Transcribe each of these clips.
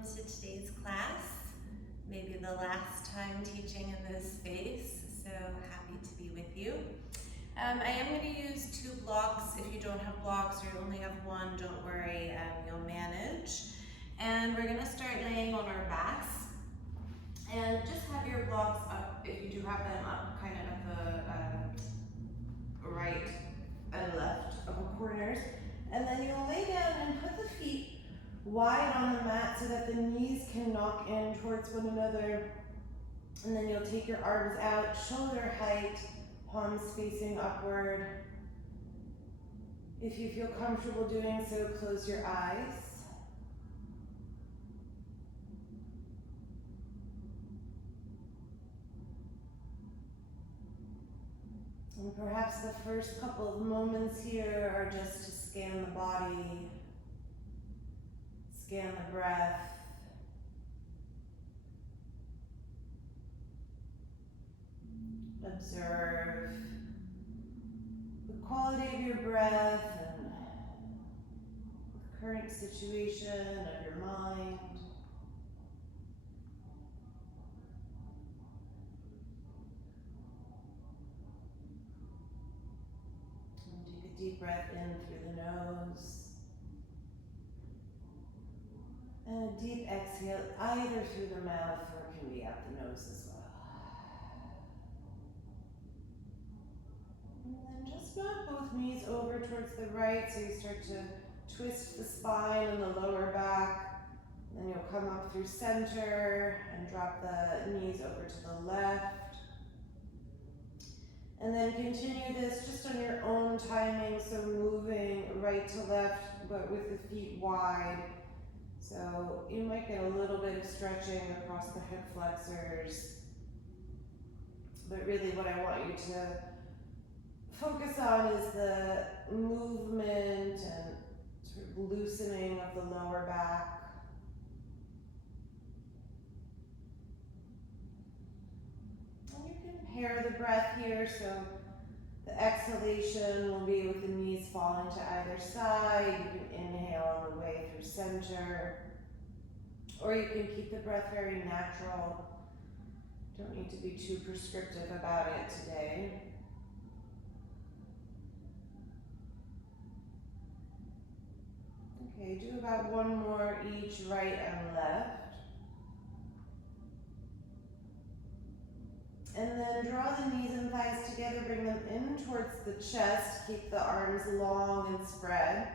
welcome to today's class. Maybe the last time teaching in this space, so happy to be with you. I am going to use 2 blocks. If you don't have blocks or you only have one, don't worry, you'll manage. And we're going to start laying on our backs. And just have your blocks up, if you do have them up, kind of at the right and left of the corners. And then you'll lay down and put the feet wide on the mat so that the knees can knock in towards one another. And then you'll take your arms out, shoulder height, palms facing upward. If you feel comfortable doing so, close your eyes. And perhaps the first couple of moments here are just to scan the body, scan the breath. Observe the quality of your breath and the current situation of your mind. And take a deep breath in through the nose. And a deep exhale either through the mouth or can be out the nose as well. And then just knock both knees over towards the right, so you start to twist the spine and the lower back. Then you'll come up through center and drop the knees over to the left. And then continue this just on your own timing, so moving right to left, but with the feet wide. So you might get a little bit of stretching across the hip flexors. But really what I want you to focus on is the movement and sort of loosening of the lower back. And you can pair the breath here, so the exhalation will be with the knees falling to either side. You can inhale on the way through center, or you can keep the breath very natural. Don't need to be too prescriptive about it today. Okay, do about one more each, right and left. And then draw the knees and thighs together, bring them in towards the chest, keep the arms long and spread.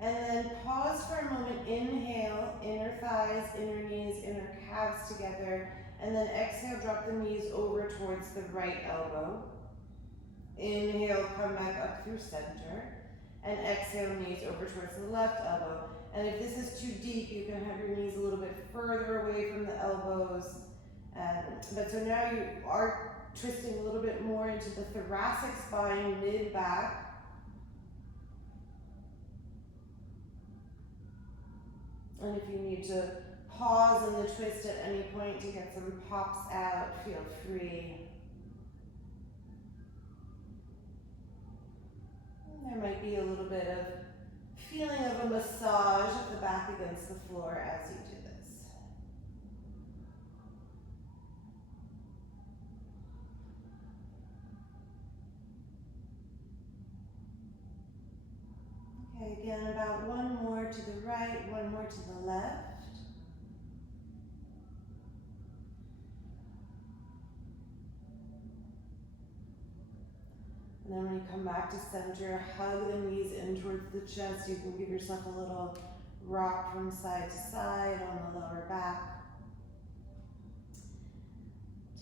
And then pause for a moment, inhale, inner thighs, inner knees, inner calves together. And then exhale, drop the knees over towards the right elbow. Inhale, come back up through center. And exhale, knees over towards the left elbow. And if this is too deep, you can have your knees a little bit further away from the elbows. But so now you are twisting a little bit more into the thoracic spine, mid-back. And if you need to pause in the twist at any point to get some pops out, feel free. And there might be a little bit of feeling of a massage of the back against the floor as you do this. Okay, again, about one more to the right, one more to the left. And then when you come back to center, hug the knees in towards the chest. You can give yourself a little rock from side to side on the lower back.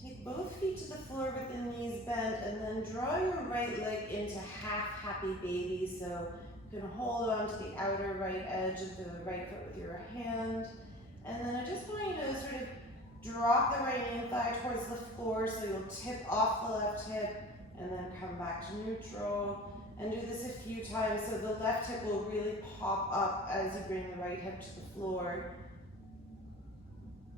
Take both feet to the floor with the knees bent, and then draw your right leg into half happy baby. So you can hold on to the outer right edge of the right foot with your hand. And then I just want you to sort of drop the right knee and thigh towards the floor, so you'll tip off the left hip and then come back to neutral. And do this a few times so the left hip will really pop up as you bring the right hip to the floor.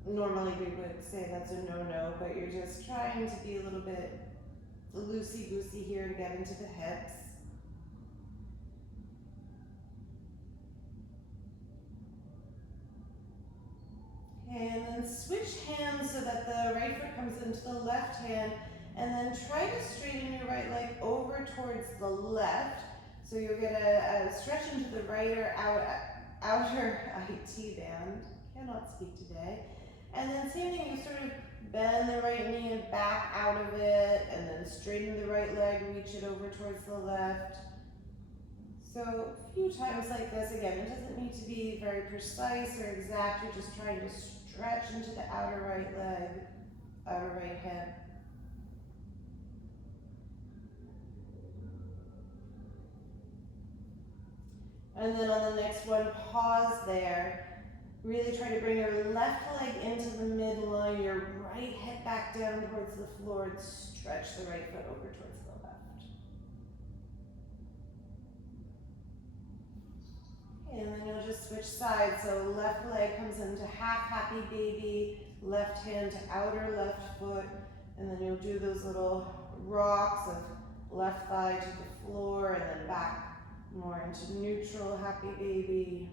Normally we would say that's a no-no, but you're just trying to be a little bit loosey-goosey here to get into the hips. Okay, and then switch hands so that the right foot comes into the left hand, and then try to straighten your right leg over towards the left. So you'll get a stretch into the right or outer IT band. Cannot speak today. And then same thing, you sort of bend the right knee and back out of it, and then straighten the right leg, reach it over towards the left. So a few times like this. Again, it doesn't need to be very precise or exact. You're just trying to stretch into the outer right leg, outer right hip. And then on the next one, pause there. Really try to bring your left leg into the midline, your right hip back down towards the floor, and stretch the right foot over towards the left. Okay, and then you'll just switch sides. So left leg comes into half happy baby, left hand to outer left foot, and then you'll do those little rocks of left thigh to the floor, and then back more into neutral happy baby.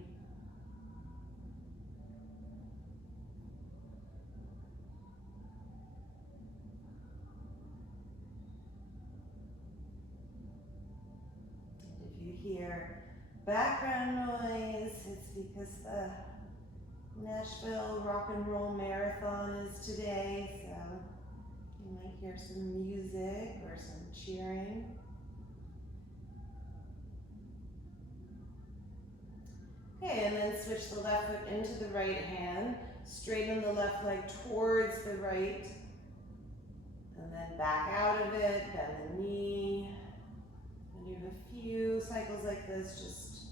Hear background noise, it's because the Nashville Rock and Roll Marathon is today, so you might hear some music or some cheering. Okay, and then switch the left foot into the right hand, straighten the left leg towards the right, and then back out of it, bend the knee. Do a few cycles like this, just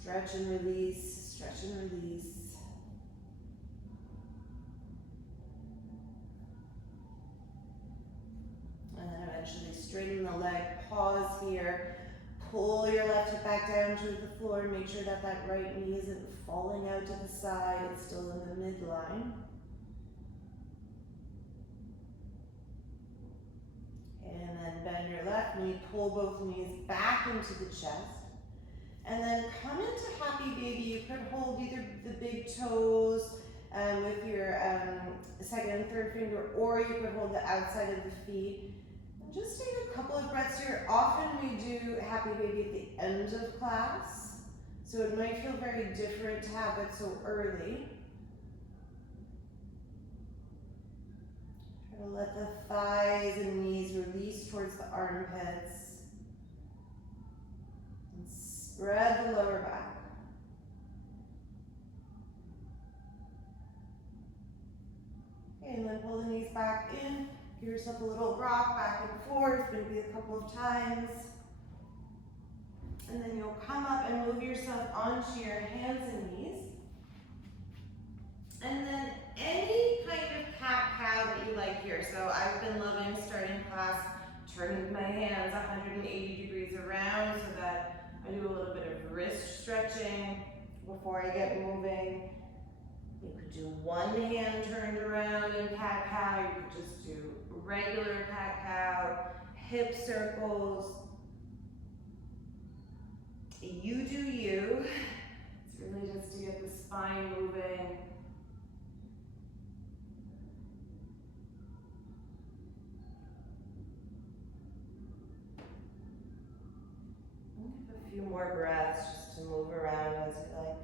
stretch and release, stretch and release. And then eventually straighten the leg, pause here, pull your left hip back down to the floor, make sure that that right knee isn't falling out to the side, it's still in the midline. And then bend your left knee, pull both knees back into the chest. And then come into happy baby. You could hold either the big toes with your second and third finger, or you could hold the outside of the feet. And just take a couple of breaths here. Often we do happy baby at the end of class, so it might feel very different to have it so early. Try to let the thighs and knees release towards the armpits. And spread the lower back. Okay, and then pull the knees back in. Give yourself a little rock back and forth, maybe a couple of times. And then you'll come up and move yourself onto your hands and knees. And then any kind of cat-cow that you like here. So I've been loving starting class, turning my hands 180 degrees around so that I do a little bit of wrist stretching before I get moving. You could do one hand turned around in cat-cow. You could just do regular cat-cow, hip circles. You do you. It's really just to get the spine moving. A few more breaths just to move around as you like.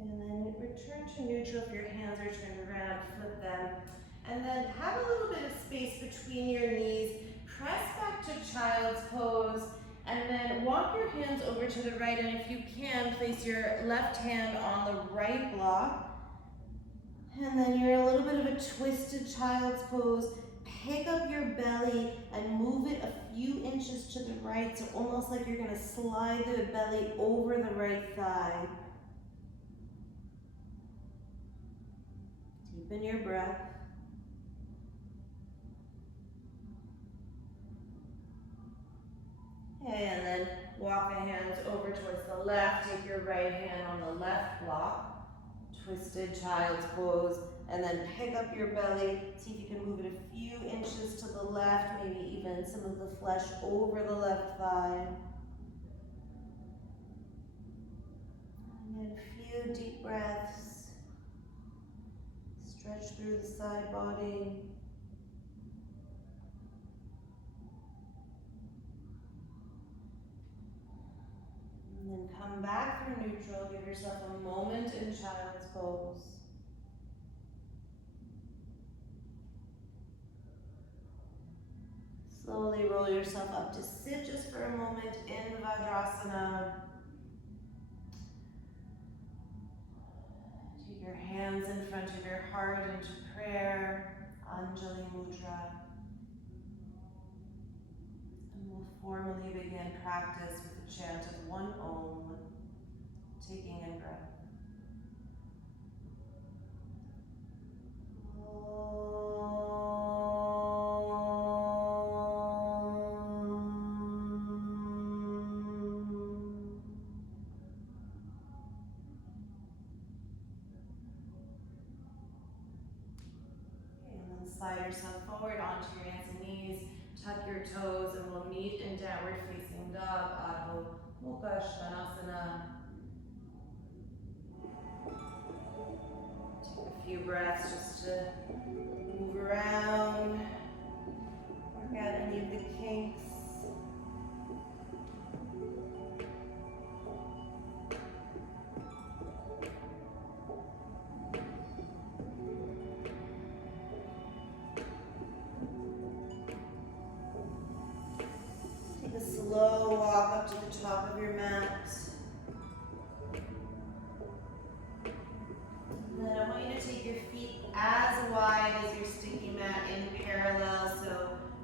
And then return to neutral if your hands are turned around, flip them. And then have a little bit of space between your knees. Press back to child's pose. And then walk your hands over to the right, and if you can, place your left hand on the right block. And then you're a little bit of a twisted child's pose. Pick up your belly and move it a few inches to the right, so almost like you're gonna slide the belly over the right thigh. Deepen your breath. Okay, and then walk the hands over towards the left. Take your right hand on the left block. Twisted child's pose. And then pick up your belly. See if you can move it a few inches to the left. some of the flesh over the left thigh. And a few deep breaths. Stretch through the side body. And then come back through neutral. Give yourself a moment in child's pose. Slowly roll yourself up to sit just for a moment in Vajrasana. Take your hands in front of your heart into prayer, Anjali Mudra. And we'll formally begin practice with a chant of one Om, taking in breath. Slide yourself forward onto your hands and knees, tuck your toes, and we'll meet in downward facing dog, Adho Mukha Svanasana. Take a few breaths just to move around, work out any of the kinks. Slow walk up to the top of your mat. And then I want you to take your feet as wide as your sticky mat in parallel. So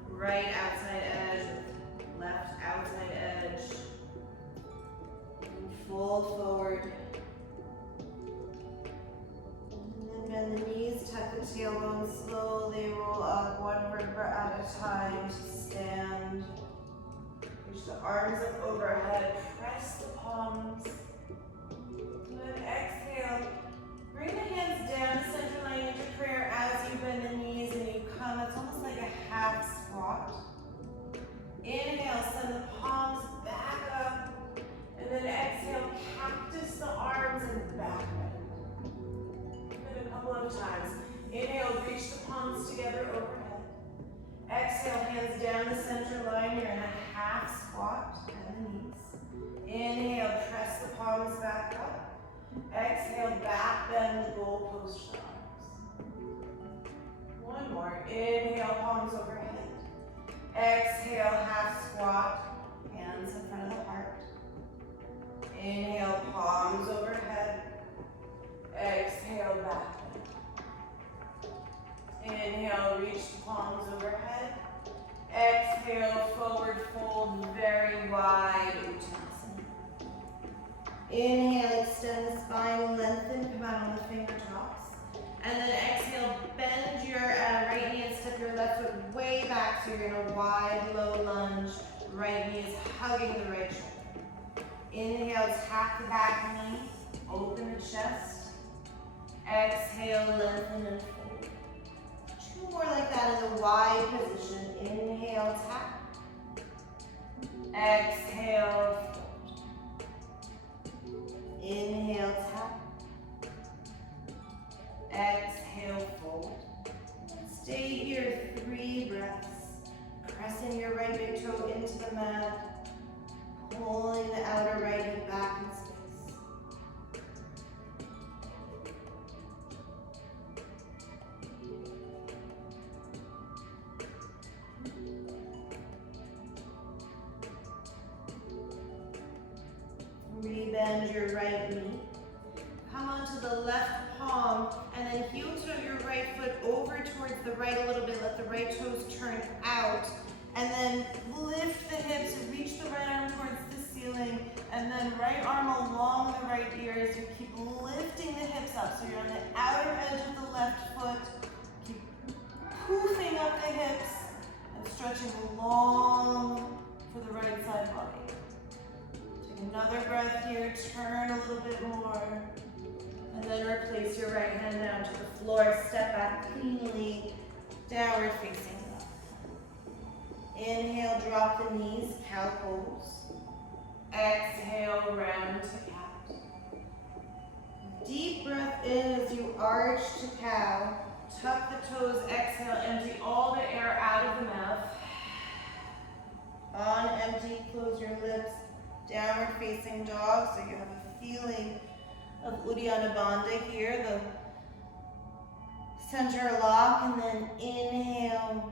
right outside edge, left outside edge. Fold forward. And then bend the knees, tuck the tailbone, slowly roll up one vertebra at a time to stand. Reach the arms up overhead, press the palms. And then exhale, bring the hands down, center line into prayer as you bend the knees and you come. It's almost like a half squat. Inhale, send the palms back up. And then exhale, cactus the arms and back bend. Do it a couple of times. Inhale, reach the palms together overhead. Exhale, hands down the center line. You're in a half squat and the knees. Inhale, press the palms back up. Exhale, back bend the goalpost arms. One more. Inhale, palms overhead. Exhale, half squat, hands in front of the heart. Inhale, palms overhead. Exhale, back bend. Inhale, reach the palms overhead. Exhale, forward fold, very wide, Uttanasana. Inhale, extend the spine, lengthen, come out on the fingertips. And then exhale, bend your right knee and step your left foot way back so you're in a wide, low lunge. Right knee is hugging the right shoulder. Inhale, tap the back knee, open the chest. Exhale, lengthen and fold. Two more like that in the wide position. Inhale, tap. Exhale, fold. Inhale, tap. Exhale, fold. Stay here 3 breaths. Pressing your right big toe into the mat. Pulling the outer right hip back in space. Rebend your right knee. Come onto the left palm and then heel toe your right foot over towards the right a little bit. Let the right toes turn out. And then lift the hips, reach the right arm towards the ceiling, and then right arm along the right ear as you keep lifting the hips up. So you're on the outer edge of the left foot. Keep poofing up the hips and stretching long for the right side body. Take another breath here, turn a little bit more. And then replace your right hand down to the floor. Step back cleanly, downward facing dog. Inhale. drop the knees, cow pose. Exhale, round to cat. Deep breath in as you arch to cow. Tuck the toes, exhale, empty all the air out of the mouth. On empty, close your lips. Downward facing dog, so you have a feeling of Uddiyana Bandha here, the center lock, and then inhale.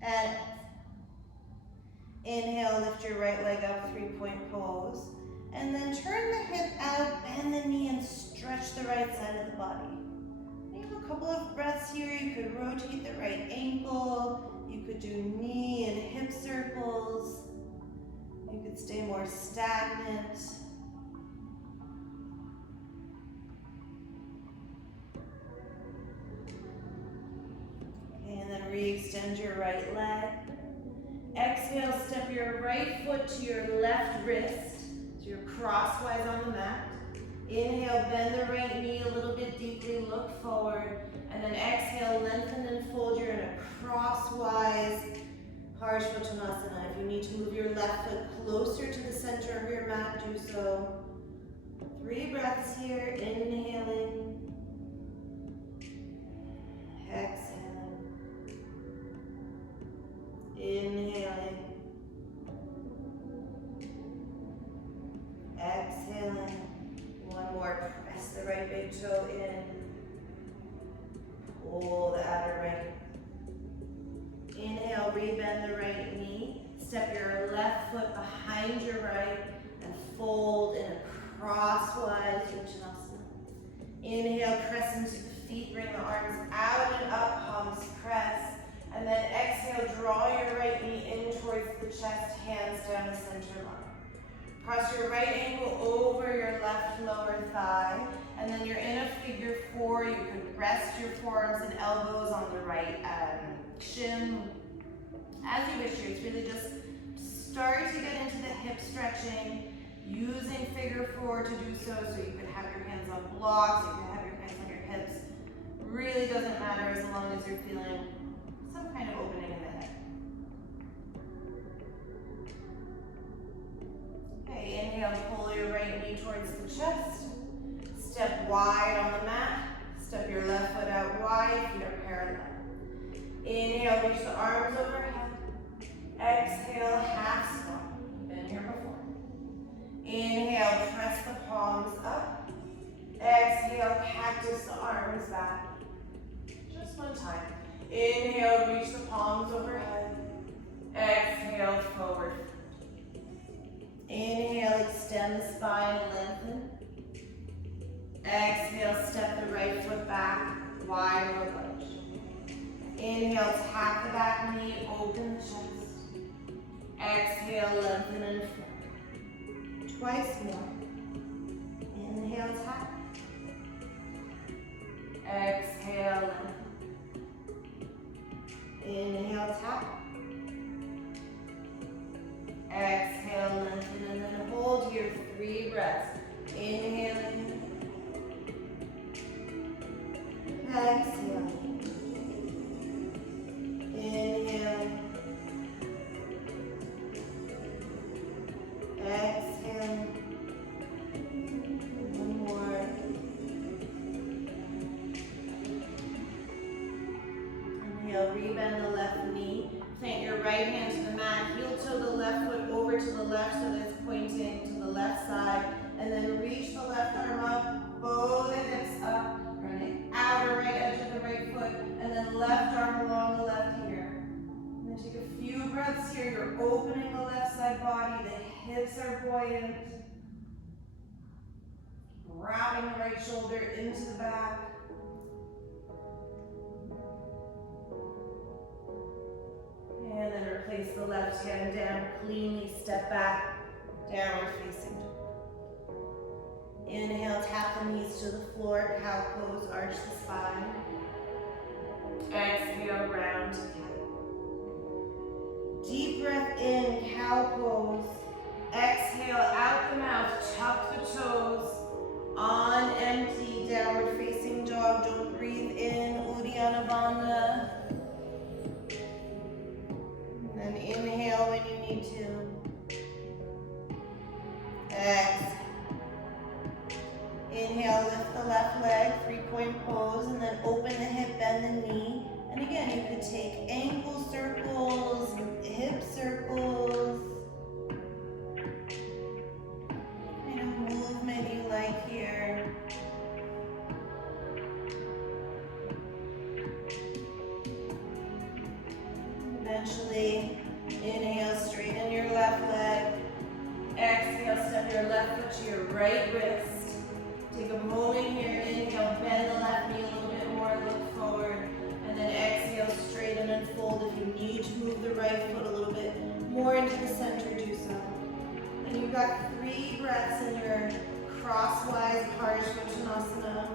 And inhale, lift your right leg up, 3-point pose. And then turn the hip out, bend the knee, and stretch the right side of the body. You have a couple of breaths here. You could rotate the right ankle. You could do knee and hip circles. You could stay more stagnant. Okay, and then re-extend your right leg. Exhale, step your right foot to your left wrist. So you're crosswise on the mat. Inhale, bend the right knee a little bit deeply, look forward. And then exhale, lengthen and fold. You're in a crosswise Parshvottanasana. If you need to move your left foot closer to the center of your mat, do so. 3 breaths here, inhaling. Exhaling. Inhaling. Exhaling. One more. Press the right big toe in. Pull the outer right. Inhale, rebend the right knee. Step your left foot behind your right and fold in a crosswise Uttanasana. Inhale, press into the feet. Bring the arms out and up, palms press. And then exhale, draw your right knee in towards the chest, hands down the center line. Cross your right ankle over your left lower thigh, and then you're in a figure 4. You could rest your forearms and elbows on the right shin. As you wish here, it's really just start to get into the hip stretching, using figure 4 to do so. So you could have your hands on blocks, you could have your hands on your hips. Really doesn't matter as long as you're feeling some kind of opening in the hip. Okay, inhale, pull your right knee towards the chest. Step wide on the mat. Step your left foot out wide, feet are parallel. Inhale, reach the arms overhead. Exhale, half squat. Been here before. Inhale, press the palms up. Exhale, cactus the arms back. Just one time. Inhale, reach the palms overhead. Exhale, forward. Inhale, extend the spine, lengthen. Exhale, step the right foot back, wide low lunge. Inhale, tap the back knee, open the chest. Exhale, lengthen and fold. Twice more. Inhale, tap. Exhale, lengthen. Inhale, tap. Exhale, lengthen, and then hold here 3 breaths. Inhaling. Exhale. Inhale. Exhale. One more. Inhale, rebend the left knee. Plant your right hand to the mat. Heel toe the left foot over to the left so that it's pointing to the left side. And then reach the left arm up. Bow the hips up. Running outer right edge of the right foot. And then left arm along the left ear. And then take a few breaths here. You're opening the left side body. The hips are buoyant. Grabbing the right shoulder into the back. And then replace the left hand down, cleanly step back, downward facing dog. Inhale, tap the knees to the floor, cow pose, arch the spine. Exhale, round to cat. Deep breath in, cow pose. Exhale, out the mouth, tuck the toes. On empty, downward facing dog. Don't breathe in, Uddiyana Bandha. to take ankle circles, hip circles. What kind of movement you like here? Eventually, inhale, straighten your left leg. Exhale, step your left foot to your right wrist. Take a moment here, inhale, bend the left knee a little bit more, look forward. And then exhale, straighten and fold. If you need to move the right foot a little bit more into the center, do so. And you've got 3 breaths in your crosswise Parishvottanasana.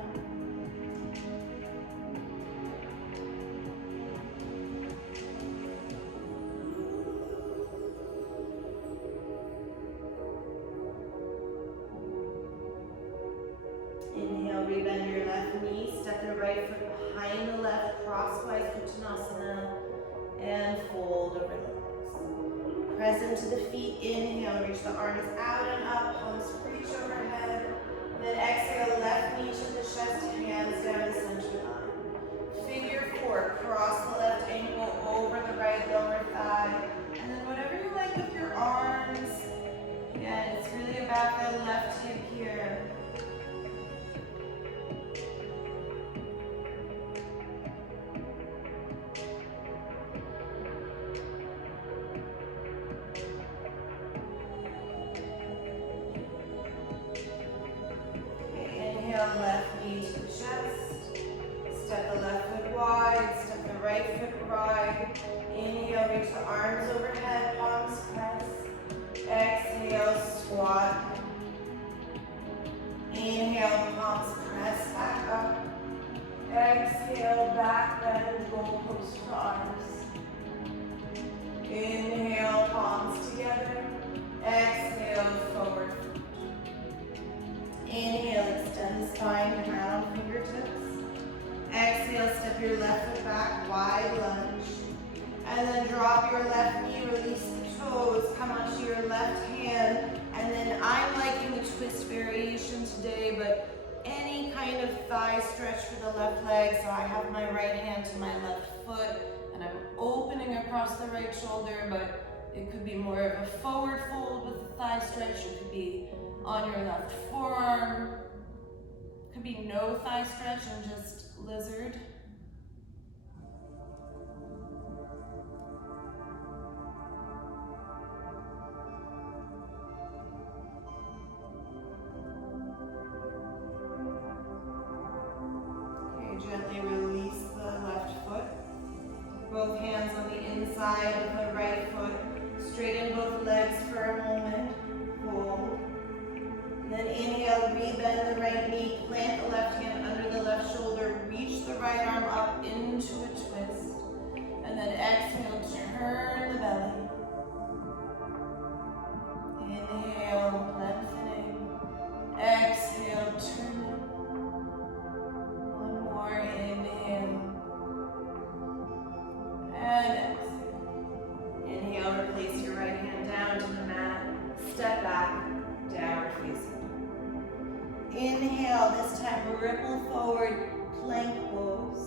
Inhale, rebend your left knee, step the right foot behind the left, crosswise Uttanasana, and fold over the legs. Press into the feet, inhale, reach the arms out and up, palms reach overhead. And then exhale, left knee to the chest, hands down the center line. Figure 4, cross the left ankle over the right lower thigh. And then whatever you like with your arms. Again, it's really about that left hip here. Left knee to the chest. Step the left foot wide, step the right foot wide. Inhale, reach the arms overhead, palms press. Exhale, squat. Inhale, palms press back up. Exhale, back bend, goalpost for arms. Inhale, palms together. Exhale, forward. Inhale, extend the spine, down on fingertips. Exhale, step your left foot back, wide lunge. And then drop your left knee, release the toes, come onto your left hand. And then I'm liking the twist variation today, but any kind of thigh stretch for the left leg. So I have my right hand to my left foot, and I'm opening across the right shoulder, but it could be more of a forward fold with the thigh stretch. It could be on your left forearm. Could be no thigh stretch and just lizard. Okay, gently release the left foot. Both hands on the inside of the right foot. Straighten both legs for a moment. Hold. Then inhale, rebend the right knee, plant the left hand under the left shoulder, reach the right arm up into a twist. And then exhale, turn the belly. Inhale, lengthening. Exhale, turning. One more, inhale. And exhale. Inhale, replace your right hand down to the mat. Step back, downward facing. Inhale, this time ripple forward, plank pose.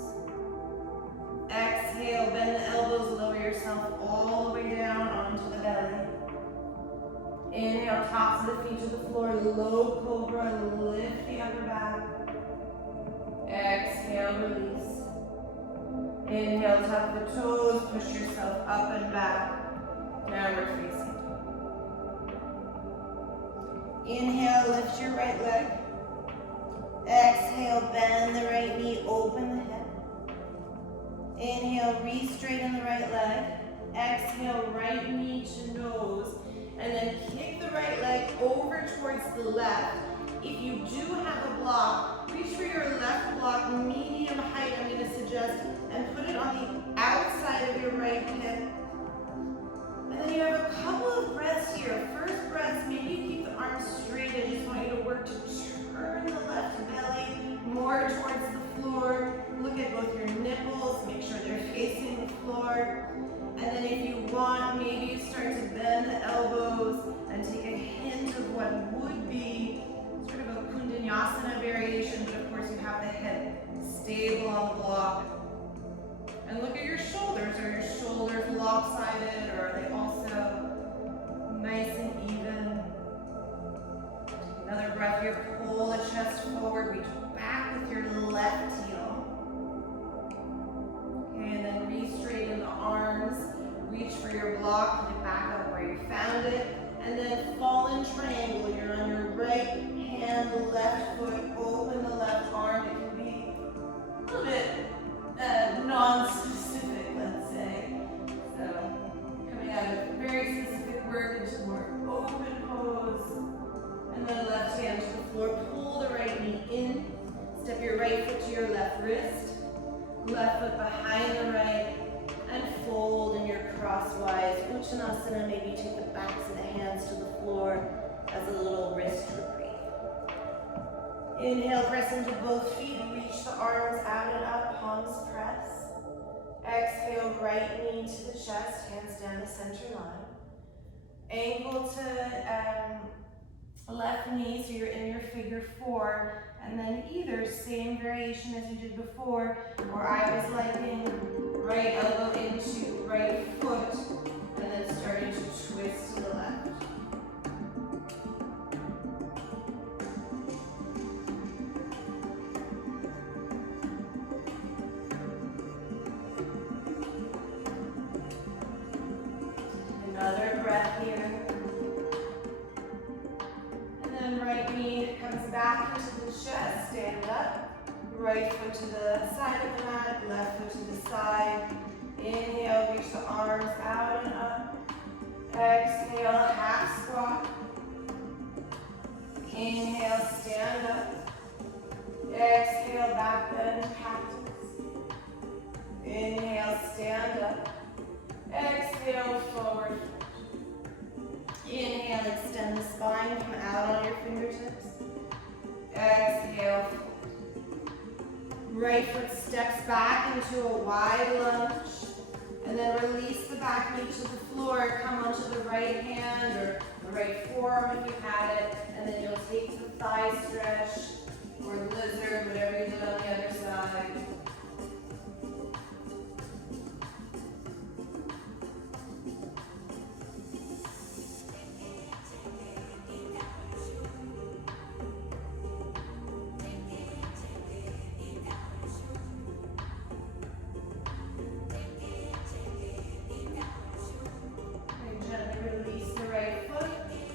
Exhale, bend the elbows, lower yourself all the way down onto the belly. Inhale, tops of the feet to the floor, low cobra, lift the upper back. Exhale, release. Inhale, tuck the toes, push yourself up and back, downward facing. Inhale, lift your right leg. Exhale, bend the right knee, open the hip. Inhale, re-straighten the right leg. Exhale, right knee to nose. And then kick the right leg over towards the left. If you do have a block, reach for your left block, medium height, I'm going to suggest, and put it on the outside of your right hip. And then you have a couple of breaths here. First breath, maybe you keep the arms straight. I just want you to work to turn the left belly more towards the floor. Look at both your nipples, make sure they're facing the floor. And then if you want, maybe you start to bend the elbows and take a hint of what would be sort of a Kundanyasana variation, but of course you have the hip stable on the block. And look at your shoulders. lopsided, or are they also nice and even? Another breath here, pull the chest forward, reach back with your left heel. Okay, and then re-straighten the arms, reach for your block, put it back up where you found it, and then fall in triangle. You're on your right hand, left foot, open the left arm. It can be a little bit non-specific, let's say. So, coming out of very specific work into more open pose. And then left hand to the floor, pull the right knee in, step your right foot to your left wrist, left foot behind the right, and fold in your crosswise Uttanasana. Maybe you take the backs of the hands to the floor as a little wrist reprieve. Inhale, press into both feet, reach the arms out and up, palms press. Exhale, right knee to the chest, hands down the center line. Ankle to left knee, so you're in your figure four, and then either same variation as you did before, or I was liking right elbow into right foot, and then starting to twist to the left. Another breath here. Right knee comes back into the chest, stand up. Right foot to the side of the mat, left foot to the side. Inhale, reach the arms out and up. Exhale, half squat. Inhale, stand up. Exhale, back bend, cactus. Inhale, stand up. Exhale, forward. Inhale, extend the spine, come out on your fingertips. Exhale, fold. Right foot steps back into a wide lunge, and then release the back knee to the floor. Come onto the right hand or the right forearm if you had it, and then you'll take the thigh stretch or lizard, whatever you did on the other side.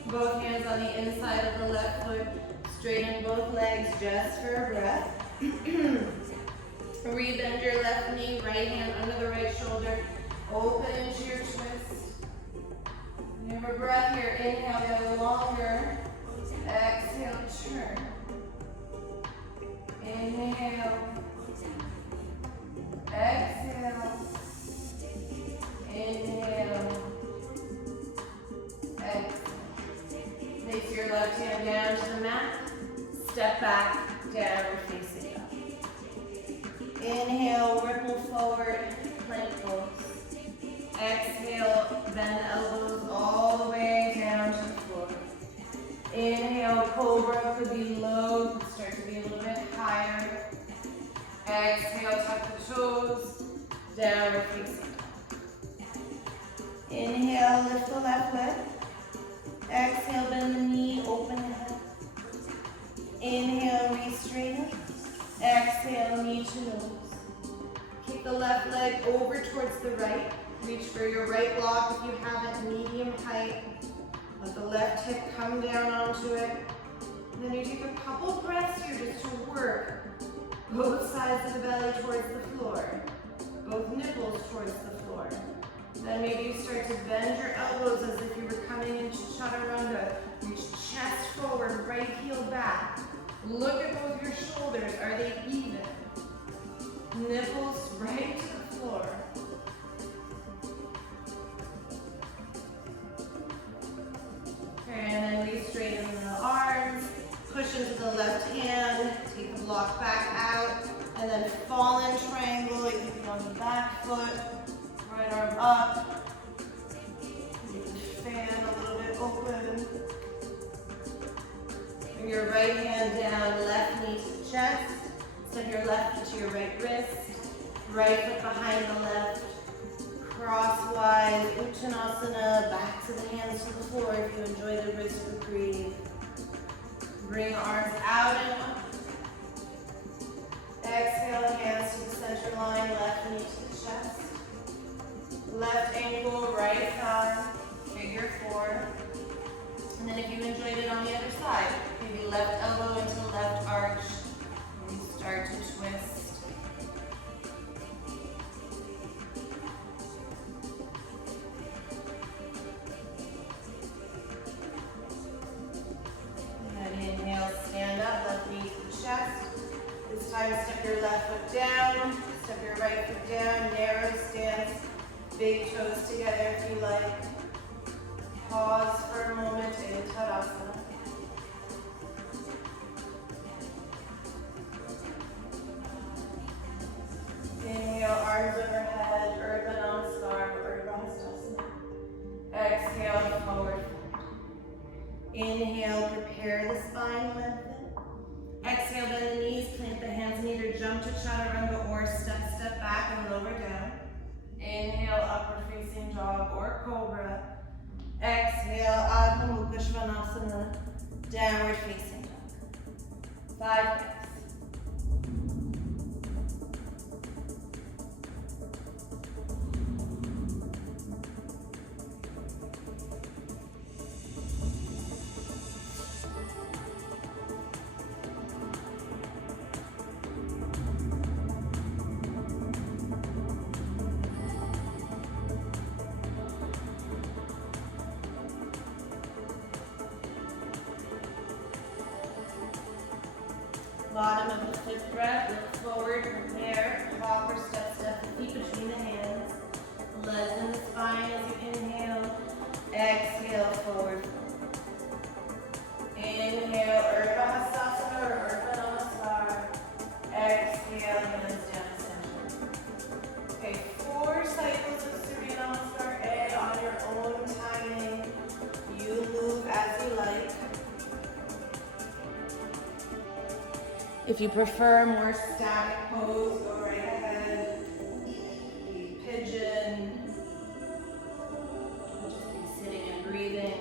Both hands on the inside of the left foot. Straighten both legs just for a breath. Rebend your left knee, right hand under the right shoulder. Open into your twist. You have a breath here. Inhale, go longer. Exhale, turn. Inhale. Exhale. Inhale. Exhale. Place your left hand down to the mat. Step back, downward facing up. Inhale, ripple forward, plank pose. Exhale, bend the elbows all the way down to the floor. Inhale, cobra, could be low, could start to be a little bit higher. Exhale, tuck the toes, downward facing up. Inhale, lift the left leg. Exhale, bend the knee, open the head. Inhale, re-straighten. Exhale, knee to nose. Kick the left leg over towards the right. Reach for your right block if you have it, medium height. Let the left hip come down onto it. And then you take a couple breaths here just to work both sides of the belly towards the floor. Both nipples towards the floor. Then maybe you start to bend your elbows as if you were coming into chaturanga. Reach chest forward, right heel back. Look at both your shoulders. Are they even? Nipples right to the floor. Okay, and then we straighten the arms. Push into the left hand. Take the block back out. And then fall in triangle. You can be on the back foot. Right arm up. You can fan a little bit open. Bring your right hand down, left knee to the chest. Step your left foot to your right wrist. Right foot behind the left. Crosswise, to the floor if you enjoy the rhythm of breathe. Bring arms out and up. Exhale, hands to the center line, left knee to the chest. Left ankle, right thigh, figure four. And then if you enjoyed it on the other side, maybe left elbow into left arch. And you start to twist. And inhale, stand up, left knee to the chest. This time step your left foot down, step your right foot down, narrow stance, big toes together if you like. Pause for a moment in Tadasana. Inhale, arms overhead, Urdhva Namaskar, Urdhva Hastasana. Exhale, forward fold. Inhale, prepare the spine, lengthen. Exhale, bend the knees, plant the hands, and either jump to Chaturanga or step back and lower down. Inhale, upward facing dog or cobra. Exhale, Adho Mukha Svanasana, downward facing dog. 5 breaths. Bottom of the 5th breath, look forward, prepare, hop or step the feet between the hands. Lengthen the spine as you inhale. Exhale, forward fold. Inhale, Urdhva Hastasana or Urdhva Namaskar. Exhale, hands down center. Okay, 4 cycles of Surya Namaskar, and on your own timing, you move as you like. If you prefer a more static pose, go right ahead. The pigeon. Just be sitting and breathing.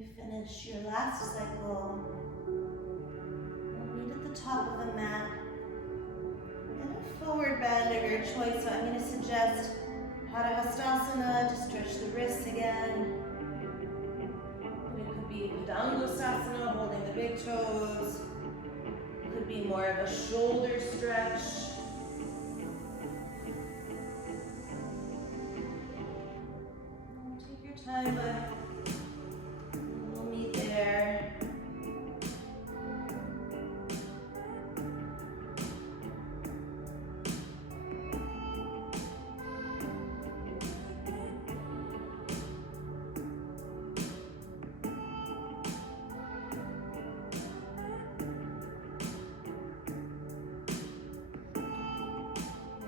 you finish your last cycle, we'll meet at the top of the mat in a forward bend of your choice. So I'm going to suggest Padahastasana to stretch the wrists again. It could be Padangustasana, holding the big toes. It could be more of a shoulder stretch. Take your time, but we'll meet there.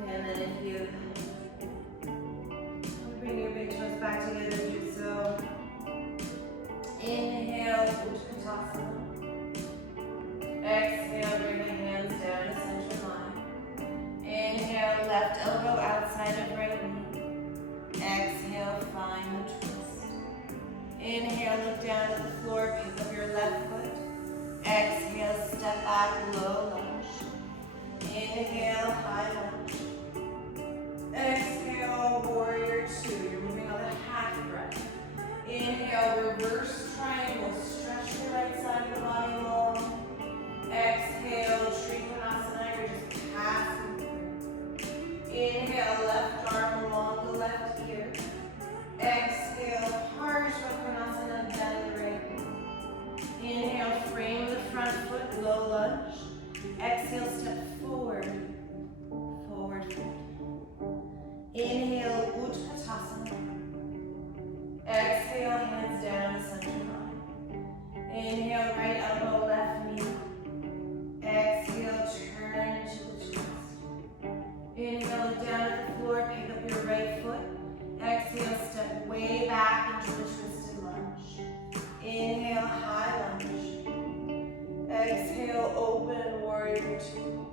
And then if you bring your big toes back together, do so. Inhale, Utkatasana. Exhale, bring the hands down to center line. Inhale, left elbow outside of right knee. Exhale, find the twist. Inhale, look down at the floor, pick up your left foot. Exhale, step back, low lunge. Inhale, high lunge. Exhale, warrior two. You're moving on the half breath. Inhale, reverse triangle. Stretch the right side of the body long. Exhale, Trikonasana. You're just passing through. Inhale, left arm along the left ear. Exhale, Parshvakonasana, bend the right knee. Inhale, frame the front foot, low lunge. Exhale, step forward, forward fold. Inhale, Utkatasana. Exhale, hands down to center line. Inhale, right elbow, left knee. Exhale, turn into the twist. Inhale, look down at the floor, pick up your right foot. Exhale, step way back into the twisted lunge. Inhale, high lunge. Exhale, open warrior two.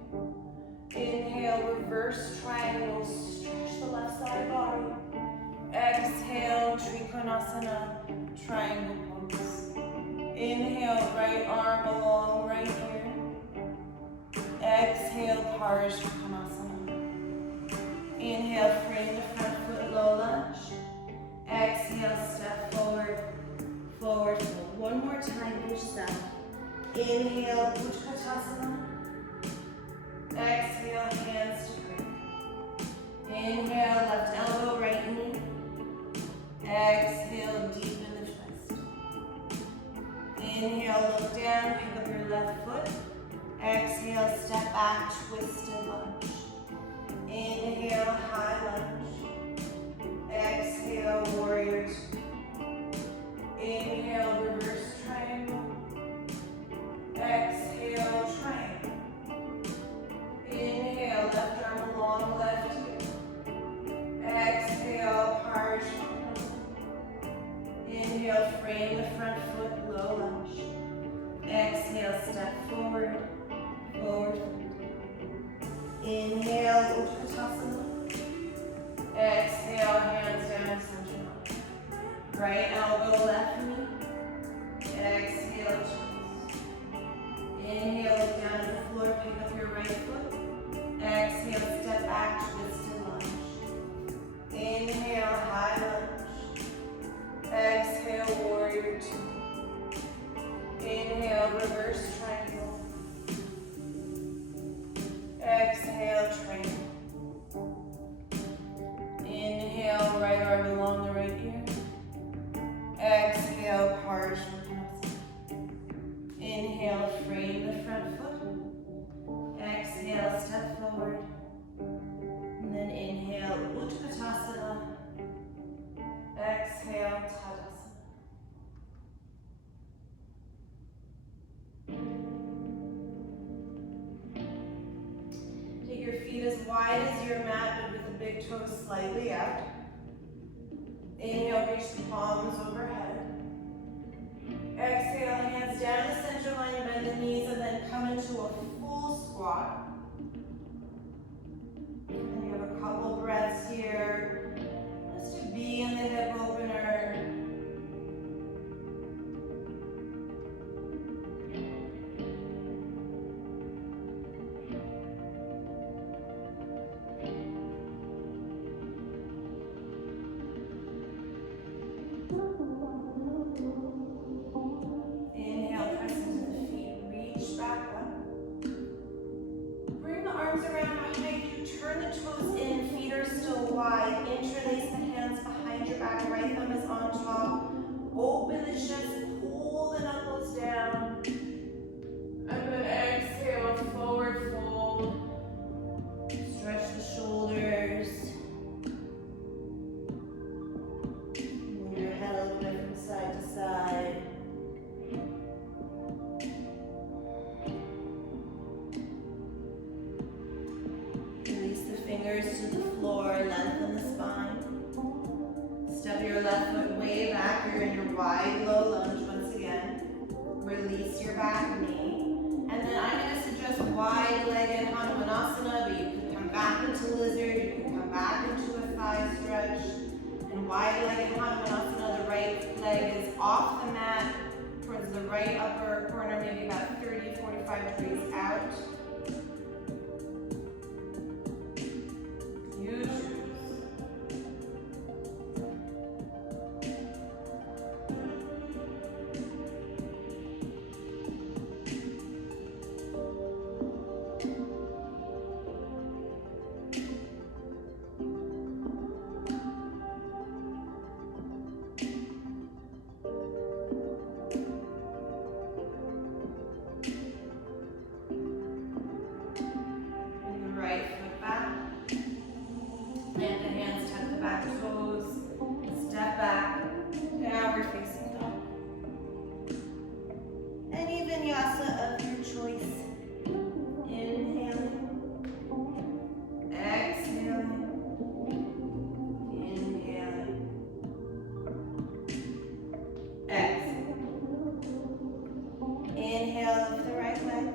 Inhale, reverse triangle, stretch the left side body. Exhale, Trikonasana, triangle pose. Inhale, right arm along right ear. Exhale, Parshvakonasana. Inhale, frame the front foot, low lunge. Exhale, step forward, forward fold. One more time each side. Inhale, Utkatasana. Exhale, hands to prayer. Inhale, left elbow, right knee. Exhale, deepen the twist. Inhale, look down, pick up your left foot. Exhale, step back, twisted lunge. Inhale, high lunge. Exhale, warrior two. Inhale, reverse triangle. Exhale, triangle. Inhale, left arm along left ear. Exhale, Parshvakonasana. Inhale, frame the front foot, low lunge. Exhale, step forward, forward fold. Inhale, Utkatasana. Exhale, hands down, center line. Right elbow, left knee. Exhale, twist. Inhale, look down at the floor, pick up your right foot. Exhale, step back, twisted lunge. Inhale, high lunge. Exhale, warrior two. Inhale, reverse triangle. Exhale, triangle. Inhale, right arm along the right ear. Exhale, Parshvakonasana. Inhale, frame the front foot. Exhale, step forward. And then inhale, Utkatasana. Exhale, Tadasana. Take your feet as wide as your mat, but with the big toes slightly out. Inhale, reach the palms overhead. Exhale, hands down to center line, bend the knees, and then come into a full squat. And you have a couple breaths here, just to be in the hip opener. chest, pull the knuckles down. And then exhale, forward fold. Stretch the shoulders. Move your head a little bit from side to side. Release the fingers to the floor, lengthen the spine. Step your left foot way back. You're in your wide low lunge once again. Release your back knee. And then I'm going to suggest wide-legged Hanumanasana, but you can come back into lizard, you can come back into a thigh stretch. And wide-legged Hanumanasana, the right leg is off the mat towards the right upper corner, maybe about 30, 45 degrees out. You choose. Plant the hands, tuck the back toes, step back, downward facing dog. Any vinyasa of your choice. Inhaling, exhaling, inhaling, exhale. Inhale, lift the right leg.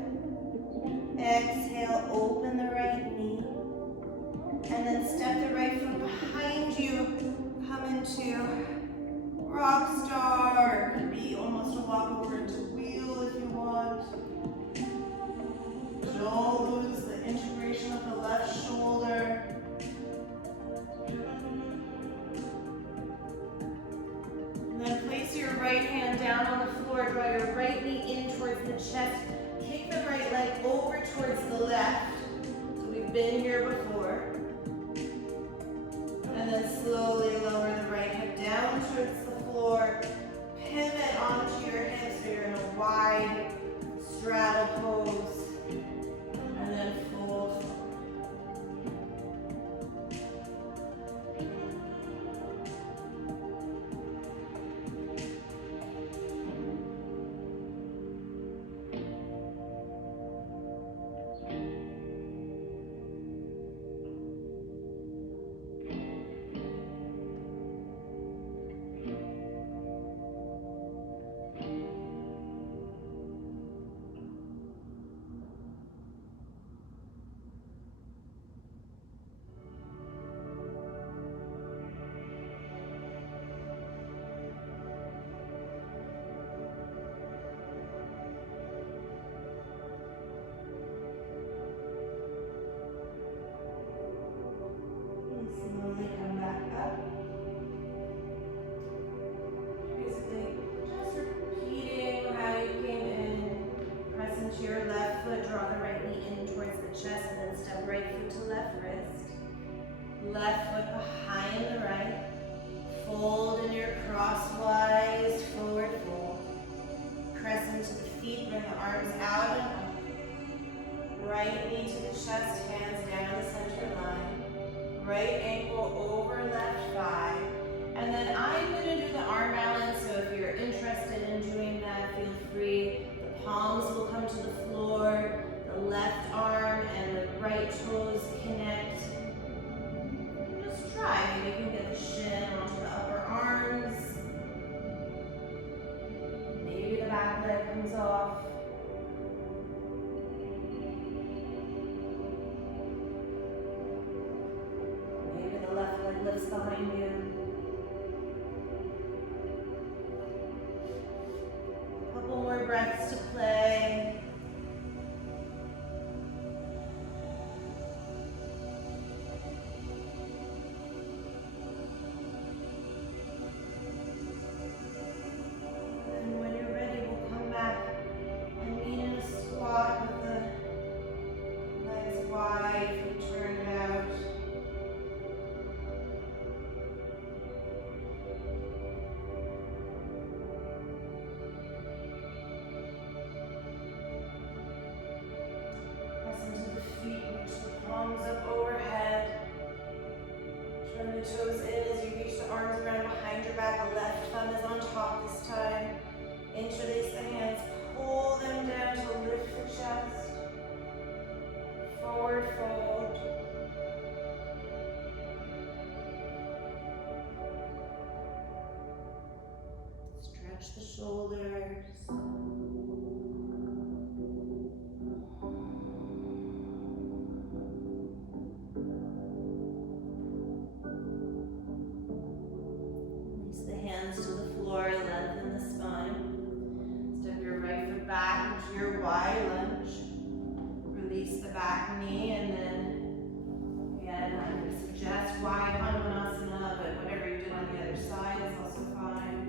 Exhale, open the right knee. And then step the right foot behind you. Come into rock star. It could be almost a walk over into wheel if you want. Don't lose the integration of the left shoulder. And then place your right hand down on the floor. Draw your right knee in towards the chest. Kick the right leg over towards the left. So we've been here before. And then slowly lower the right hip down towards the floor. Pivot onto your hips so you're in a wide straddle pose. And then fold. Slowly come back up. Basically, just repeating how you came in. Press into your left foot, draw the right knee in towards the chest, and then step right foot to left wrist. Left foot behind the right. Fold in your crosswise forward fold. Press into the feet, bring the arms out and up. Right knee to the chest, hands down the center line. Right ankle over left thigh. And then I'm going to do the arm balance, so if you're interested in doing that, feel free. The palms will come to the floor, the left arm and the right toes connect. Just try, maybe you can get the shin onto the upper arms. Maybe the back leg comes off. Left leg lifts behind you. toes in as you reach the arms around behind your back. The left thumb is on top this time. Interlace the hands, pull them down to lift the chest. Forward fold. Stretch the shoulders. Release the hands to the floor, lengthen the spine. Step your right foot back into your wide lunge. Release the back knee, and then again, I would suggest wide Hanumanasana, but whatever you do on the other side is also fine.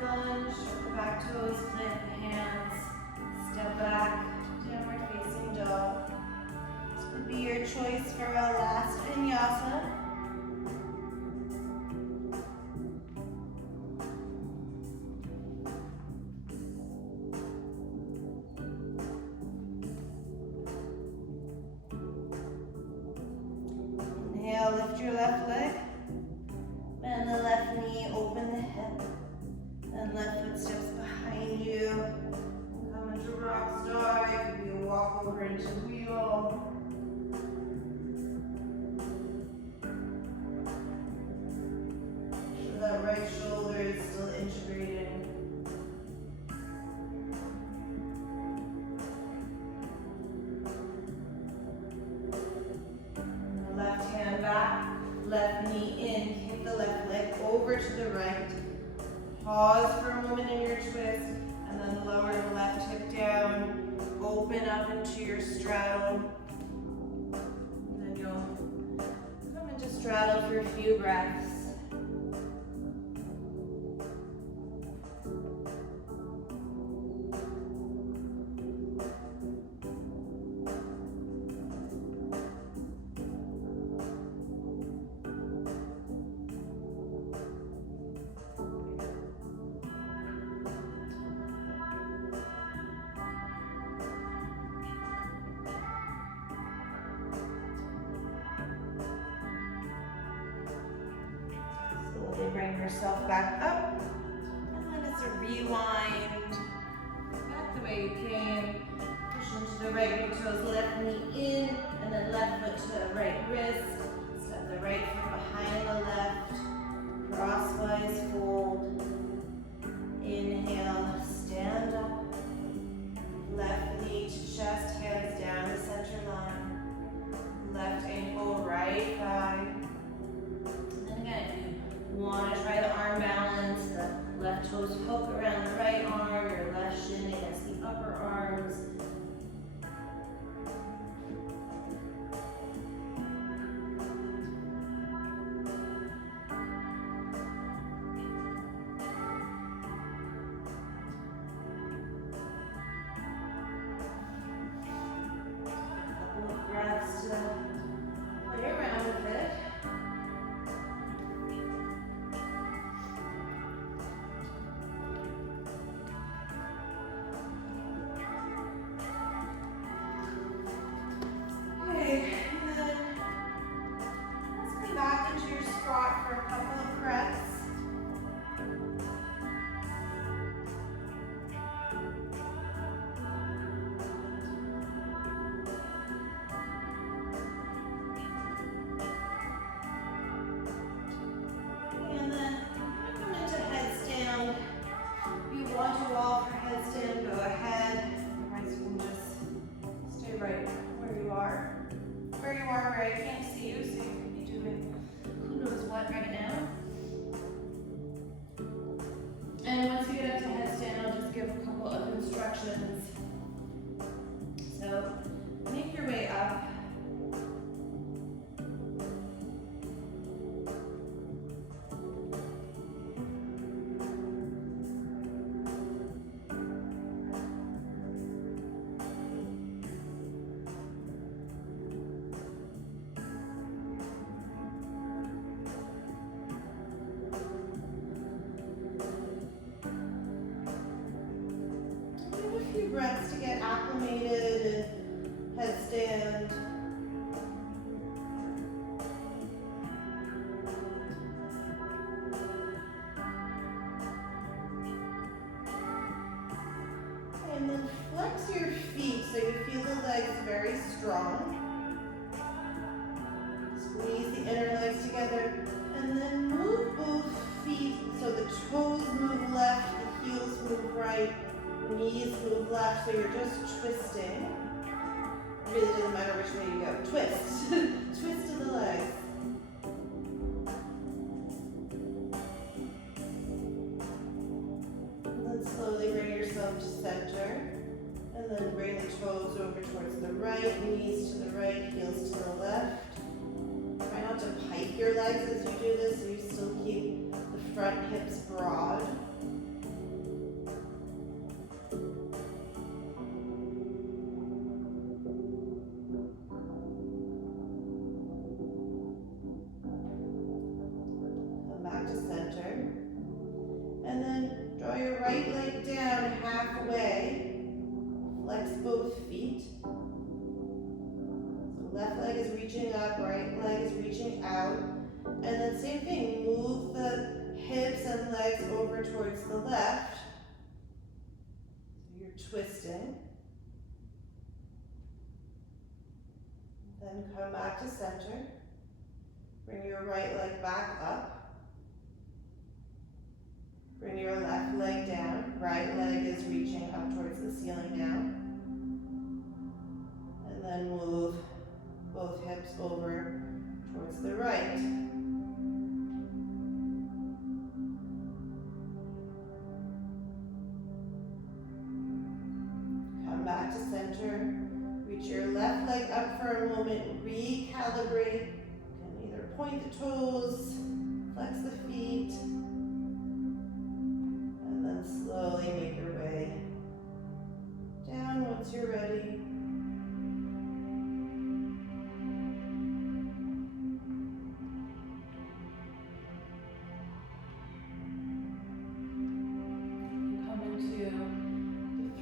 Lunge, the back toes, plant the hands, step back, downward facing dog. This would be your choice for our last vinyasa. Inhale, lift your left leg, bend the left knee, open the hip. And left foot steps behind you. Come into rock star. It could be a walk over into wheel. So that right shoulder is still integrated. And the left hand back, left knee in. Kick the left leg over to the right. Pause for a moment in your twist, and then lower the left hip down. Open up into your straddle. And then you'll come into straddle for a few breaths. Bring yourself back up, and then it's a rewind back the way you came. Push into the right big toes, left knee in, and then left foot to the right wrist. Step the right foot behind the left. Crosswise fold. Inhale, stand up. Left knee to chest, hands down the center line. Left ankle, right thigh. And again, want to try the arm balance, the left toes hook around the right arm, your left shin against the upper arms. A couple of breaths to play around with it. right now. lifted, headstand. And then flex your feet so you feel the legs very strong. Squeeze the inner legs together. And then move both feet so the toes move left, the heels move right, knees move left, so you're just twisting. It really doesn't matter which way you go. Twist. Twist of the legs. And then slowly bring yourself to center. And then bring the toes over towards the right, knees to the right, heels to the left. Try not to pike your legs as you do this, so you still keep the front hips broad. Come back to center. And then draw your right leg down halfway. Flex both feet. Left leg is reaching up, right leg is reaching out. And then same thing, move the hips and legs over towards the left. So you're twisting. Then come back to center. Bring your right leg back up. Bring your left leg down. Right leg is reaching up towards the ceiling now. And then move both hips over towards the right. Come back to center. Reach your left leg up for a moment. Recalibrate. You can either point the toes, flex the feet, and then slowly make your way down once you're ready.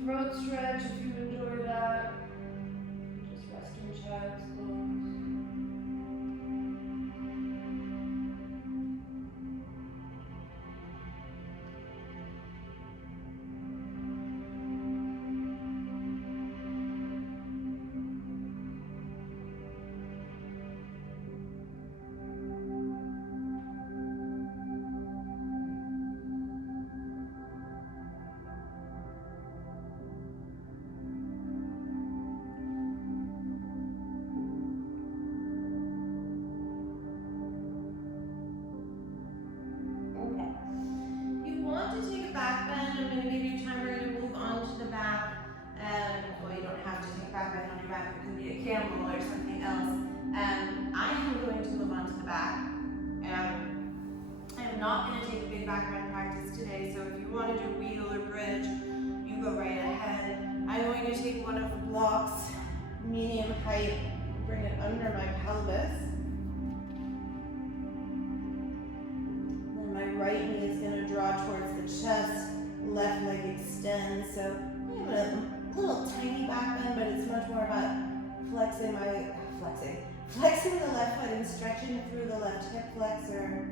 Throat stretch if you enjoy that. Just resting child's pose. Camel or something else. I am going to move on to the back. I am not going to take a big back bend practice today, so if you want to do wheel or bridge, you go right ahead. I'm going to take one of the blocks, medium height, bring it under my pelvis. Then my right knee is going to draw towards the chest, left leg extends. So I have a little tiny back bend, but it's much more about flexing the left foot and stretching through the left hip flexor.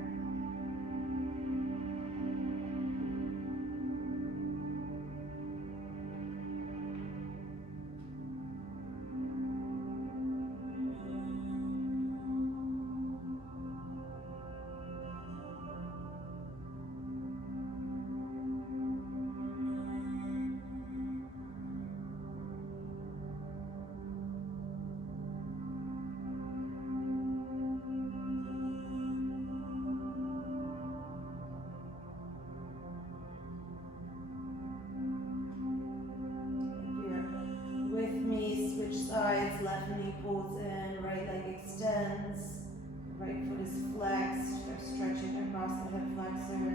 Sides, left knee pulls in, right leg extends, right foot is flexed, stretching across the hip flexor.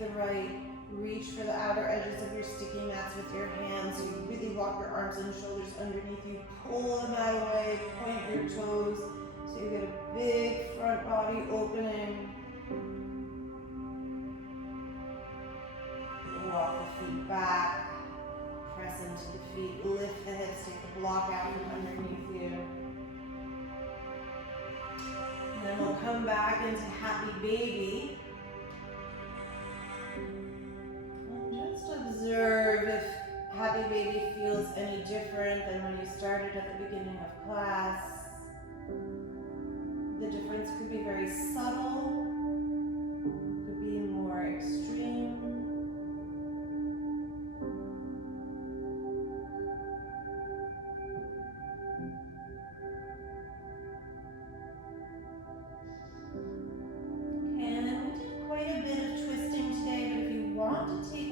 the right. Reach for the outer edges of your sticky mats with your hands. So you really walk your arms and shoulders underneath you. Pull the mat away, point your toes. So you get a big front body opening. Walk the feet back. Press into the feet. Lift the hips. Take the block out from underneath you. And then we'll come back into happy baby. And just observe if happy baby feels any different than when you started at the beginning of class. The difference could be very subtle, could be more extreme.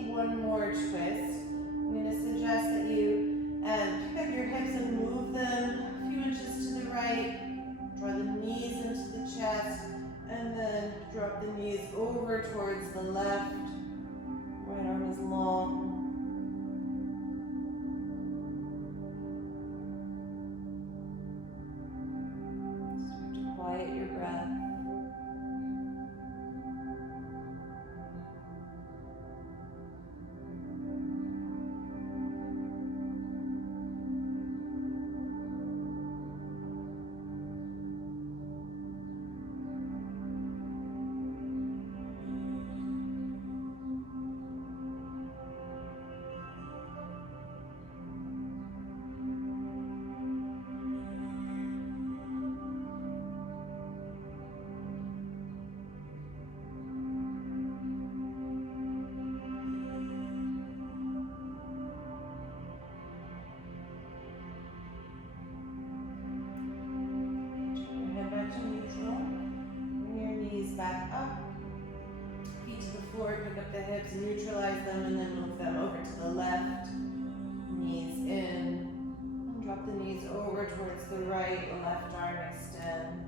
One more twist. I'm going to suggest that you pick up your hips and move them a few inches to the right. Draw the knees into the chest and then drop the knees over towards the left. Right arm is long. Start to quiet your breath. Back up, feet to the floor, pick up the hips, neutralize them, and then move them over to the left. Knees in, and drop the knees over towards the right, the left arm extends.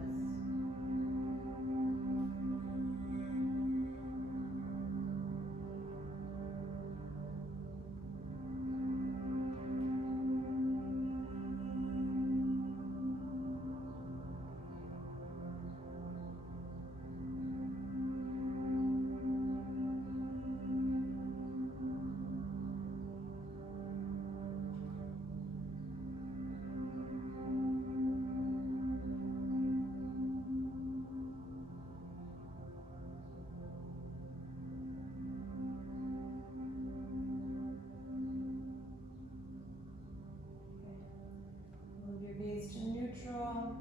Gaze to neutral,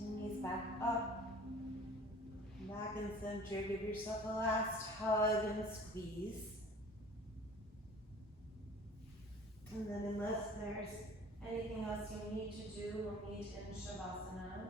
knees back up, back in center, give yourself a last hug and squeeze. And then unless there's anything else you need to do, we'll meet in Shavasana.